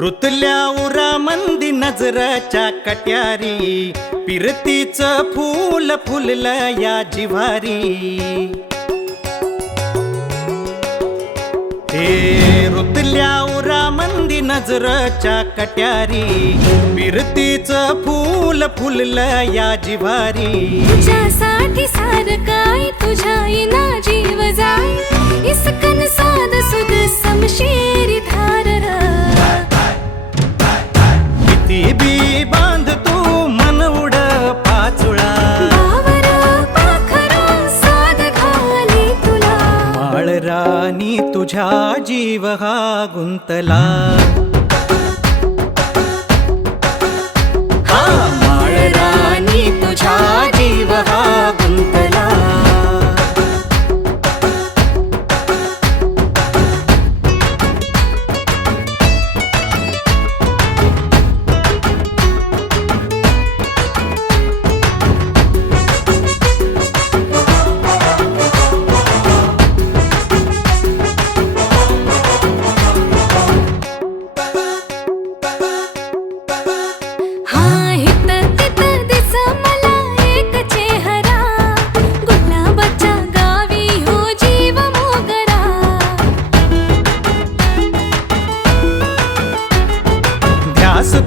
रुतल्या उरा मंदी नजरच्या कट्यारी, पिरतीच फूल फुललं या जिव्हारी। हे रुतल्या उरा मंदी नजरच्या कट्यारी, पिरतीच फूल फुललं या जिव्हारी। तुझ्यासाठी सार काय तुझ्या इना जीव जाय, इसकन साध सुद समशेरी धार किती बी बांध तू मन उड पाचुळा, बावर पाखरू साध घाली तुला। माळ राणी तुझ्या जीव हा गुंतला, हा माळ राणी तुझ्या जीव हा गुंतला।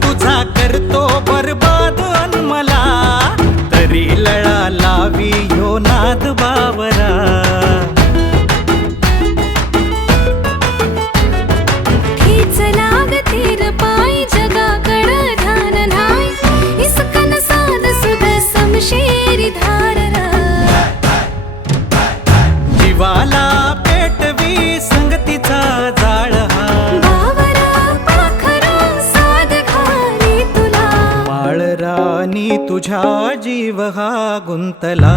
तुझा करतो बरबाद अन मला, तरी लळा लावी ह्यो नाद बावरा। हीच लागतीर पाय जगाकड ध्यान नाय, इसकन साध सुद समशेरी धार जीवाला पेटवी संगतीचा जाळ हा, राणी तुझ्या जीव हा गुंतला।